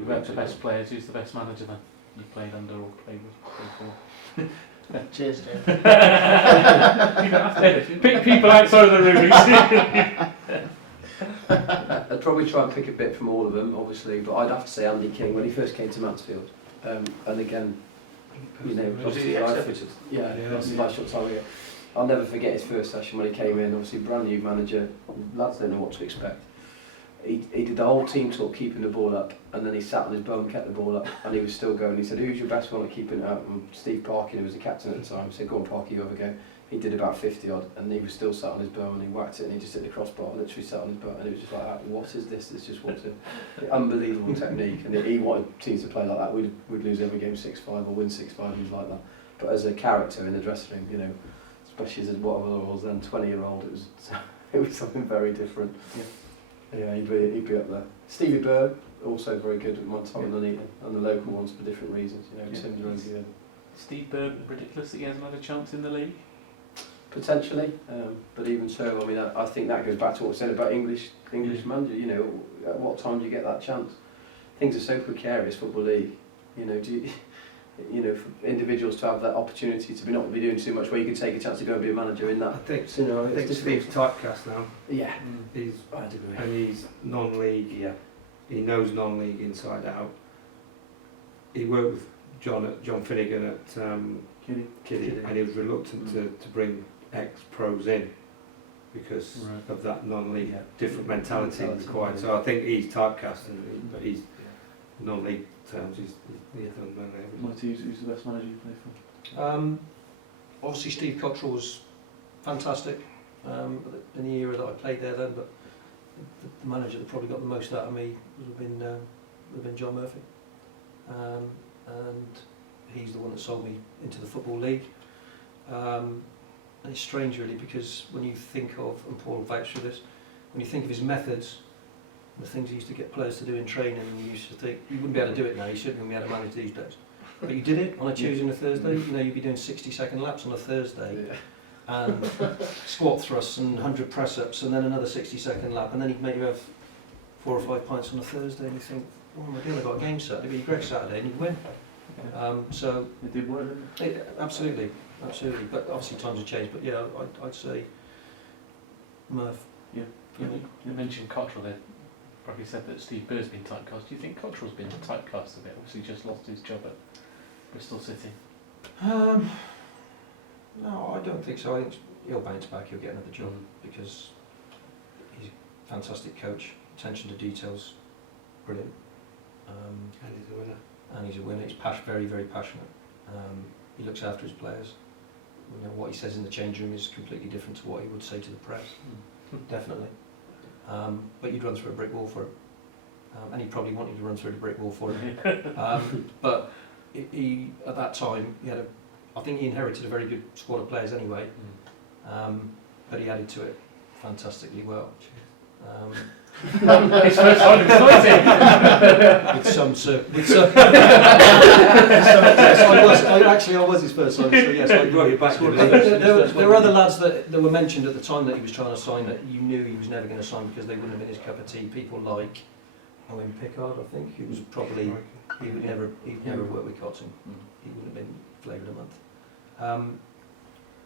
About the best players, who's the best manager then? You played under or played with before? Cheers, Dave. You don't have to pick people outside of the room. I'd probably try and pick a bit from all of them, obviously, but I'd have to say Andy King when he first came to Mansfield. And again, you know, obviously, that's my short time ago. I'll never forget his first session when he came in. Obviously, brand new manager, lads don't know what to expect. He did the whole team talk keeping the ball up, and then he sat on his bum, kept the ball up, and he was still going. He said, "Who's your best one at keeping it up?" And Steve Parkin, who was the captain at the time, said, "Go on, Parky, you have a go." He did about 50 odd, and he was still sat on his bum, and he whacked it, and he just hit the crossbar, literally sat on his butt, and it was just like, "What is this? It's just what's it?" Unbelievable technique, and he wanted teams to play like that. We'd lose every game 6-5 or win 6-5. He was like that. But as a character in the dressing room, you know, especially as whatever I was then, 20-year-old, it was something very different. Yeah, he'd be up there. Stevie Bird, also very good at Montana and the local ones for different reasons. You know, Tim's really good. Steve Bird, ridiculous that he hasn't had a chance in the league. Potentially, but even so, I mean, I think that goes back to what we said about English manager. You know, at what time do you get that chance? Things are so precarious, football league. You know, for individuals to have that opportunity to not be doing too much, where you can take a chance to go and be a manager in that. I think Steve's typecast now. Yeah, He's I'd agree. and he's non-league. Yeah, He knows non-league inside out. He worked with John Finnegan at Kiddie, and he was reluctant to bring ex-pros in because of that non-league different mentality required. So I think he's typecast, but he's non-league terms. He's done well. Who's the best manager you play for? Obviously Steve Cottrell was fantastic in the era that I played there then, but the manager that probably got the most out of me would have been John Murphy, and he's the one that sold me into the Football League. And it's strange really, because when you think of, and Paul will vouch for this, when you think of his methods, the things he used to get players to do in training, and you used to think, you wouldn't be able to do it now, you shouldn't be able to manage these days. But you did it on a Tuesday and a Thursday, you know, you'd be doing 60-second laps on a Thursday, and squat thrusts and 100 press-ups, and then another 60-second lap, and then he'd maybe have 4 or 5 pints on a Thursday, and you think, what am I doing, I've got a game Saturday, it'd be a great Saturday, and you'd win. So It did work, didn't it? absolutely, but obviously times have changed, but yeah, I'd say Murph. Yeah. You mentioned Cottrell there. Probably said that Steve Bird's been typecast. Do you think Cottrell's been typecast a bit? Obviously just lost his job at Bristol City. No, I don't think so. I think he'll bounce back, he'll get another job, because he's a fantastic coach, attention to details, brilliant. And he's a winner. And he's a winner, he's very, very passionate. He looks after his players. You know, what he says in the change room is completely different to what he would say to the press, definitely. But you'd run through a brick wall for him. And he probably wanted to run through the brick wall for him. But he, at that time, I think he inherited a very good squad of players anyway, but he added to it fantastically well. His first time exciting! I was his first signing, so yes, I got you back. There were other lads that were mentioned at the time that he was trying to sign that you knew he was never going to sign because they wouldn't have been his cup of tea. People like Owen Pickard, I think, who was probably he'd never work with Cotton. He wouldn't have been flavour of the month.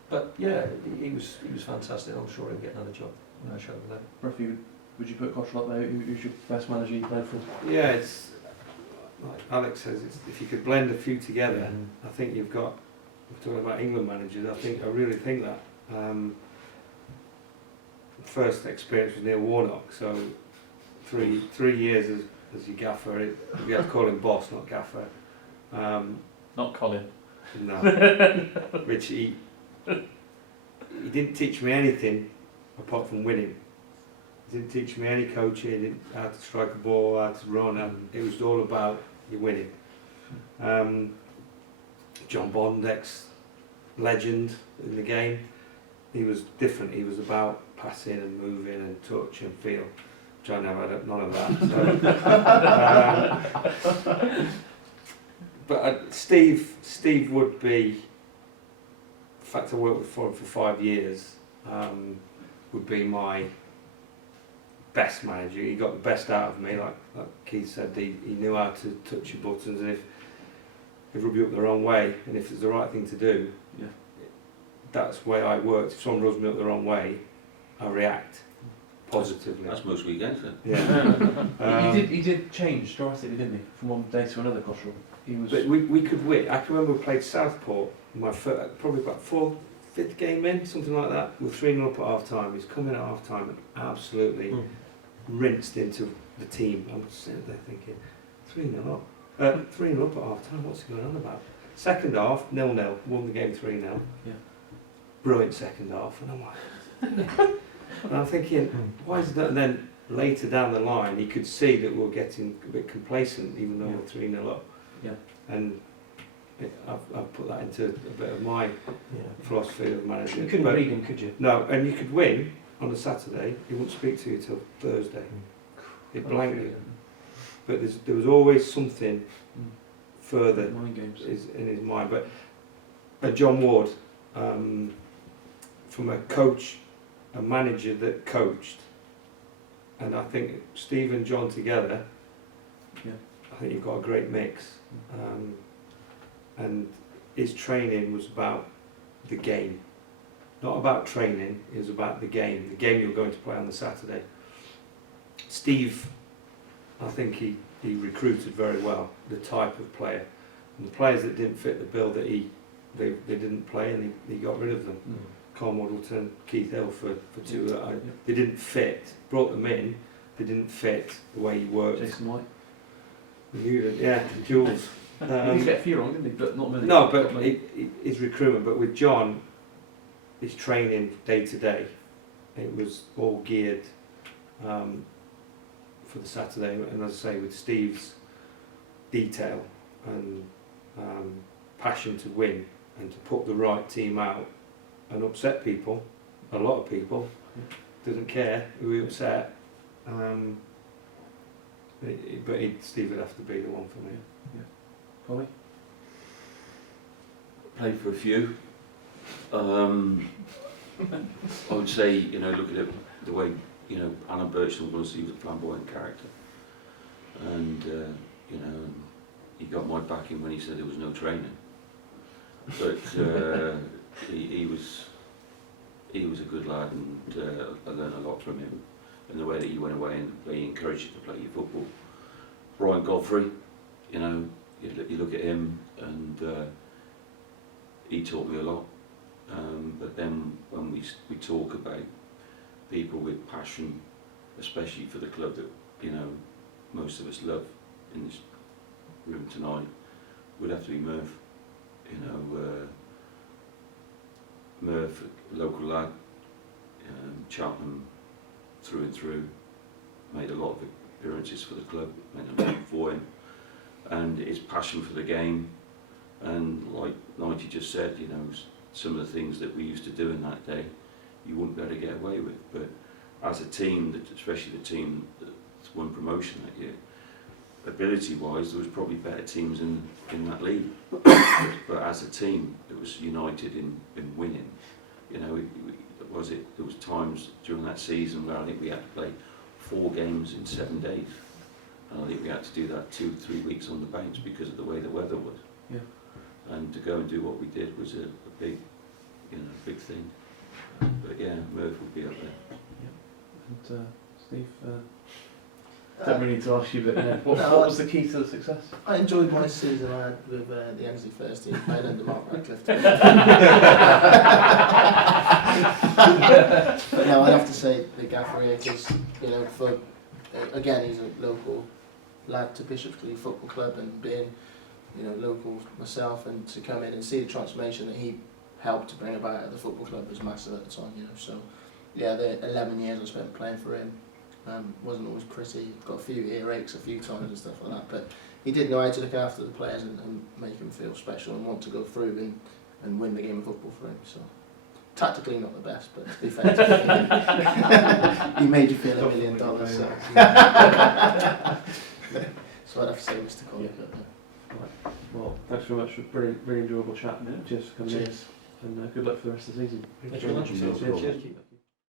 But yeah, he was fantastic. I'm sure he'll get another job. No show over there. Ruffy, would you put Cottrell up there? Who's your best manager you played for? Yeah, it's like Alex says. If you could blend a few together, I think you've got. We're talking about England managers. I really think that. First experience with Neil Warnock. So 3 years as your gaffer. We have to call him boss, not gaffer. Not Colin. No. Which he didn't teach me anything apart from winning. He didn't teach me any coaching, how to strike a ball, how to run. It was all about you winning. John Bond, ex-legend in the game, he was different. He was about passing and moving and touch and feel. Which I never had none of that. So, but Steve would be. The fact I worked for him for 5 years would be my best manager. He got the best out of me, like Keith said. He knew how to touch your buttons, and if he rub you up the wrong way, and if it's the right thing to do, Yeah. that's the way I worked. If someone rubs me up the wrong way, I react positively. That's most weekends then. Yeah. He did change drastically, didn't he, from one day to another, Cottrell? He was. But we could win. I can remember we played Southport, probably about fifth game in, something like that. We're 3-0 up at half time. He's come in at half time and absolutely rinsed into the team. I'm sitting there thinking, 3-0 up. 3-0 up at half time, what's he going on about? Second half, 0-0, won the game 3-0. Yeah. Brilliant second half, and I'm like, and I'm thinking, why is that? And then later down the line, he could see that we were getting a bit complacent, even though we're 3-0 up. Yeah. And I've put that into a bit of my philosophy of management. You couldn't read him, could you? No, and you could win on a Saturday. He wouldn't speak to you till Thursday. He'd blank you. But there was always something further Mind games. in his mind. But John Ward, from a coach, a manager that coached, and I think Steve and John together, I think you've got a great mix. And his training was about the game, not about training. It was about the game you were going to play on the Saturday. Steve, I think he recruited very well the type of player, and the players that didn't fit the bill that they didn't play, and he got rid of them. Carl Middleton, Keith Hill for two that they didn't fit. Brought them in, they didn't fit the way he worked. Jason White. Jules. He did get a few wrong, didn't he? But not many. No, but his recruitment. But with John, his training day to day, it was all geared for the Saturday. And as I say, with Steve's detail and passion to win and to put the right team out and upset people, a lot of people, doesn't care who he upset. Steve would have to be the one for me. Polly? Played for a few. I would say, look at it, the way, Alan Birchall was, he was a flamboyant character. And, he got my backing when he said there was no training. But he was a good lad, and I learned a lot from him. And the way that he went away and he encouraged you to play your football. Brian Godfrey, you look at him and he taught me a lot. But then when we talk about people with passion, especially for the club that most of us love in this room tonight, would have to be Murph. Murph, a local lad, Cheltenham through and through, made a lot of appearances for the club, made a lot for him, and his passion for the game, and like Knighty just said, some of the things that we used to do in that day, you wouldn't be able to get away with. But as a team, especially the team that won promotion that year, ability-wise, there was probably better teams in that league. But as a team, it was united in winning. There was times during that season where I think we had to play 4 games in 7 days, and I think we had to do that 2-3 weeks on the bounce because of the way the weather was. Yeah. And to go and do what we did was a big, big thing. But yeah, Murph would be up there. Yeah. And Steve, don't really need to ask you, but what was the key to the success? I enjoyed my season I had with the Ensley first team, playing under Mark Radcliffe. But no, I'd have to say the Gaffer here, because again, he's a local lad to Bishopscleeve Football Club, and being local myself, and to come in and see the transformation that he helped to bring about at the football club was massive at the time. So yeah, the 11 years I spent playing for him. Wasn't always pretty, got a few earaches a few times and stuff like that, but he did know how to look after the players and make them feel special and want to go through and win the game of football for him. So tactically not the best, but to be fair to him, he made you feel $1 million. So I'd have to say Mr. Collicutt. Right. Well, thanks very much for a really enjoyable chat. Cheers for coming in, and good luck for the rest of the season. Thank you very much. Cheers. Cheers.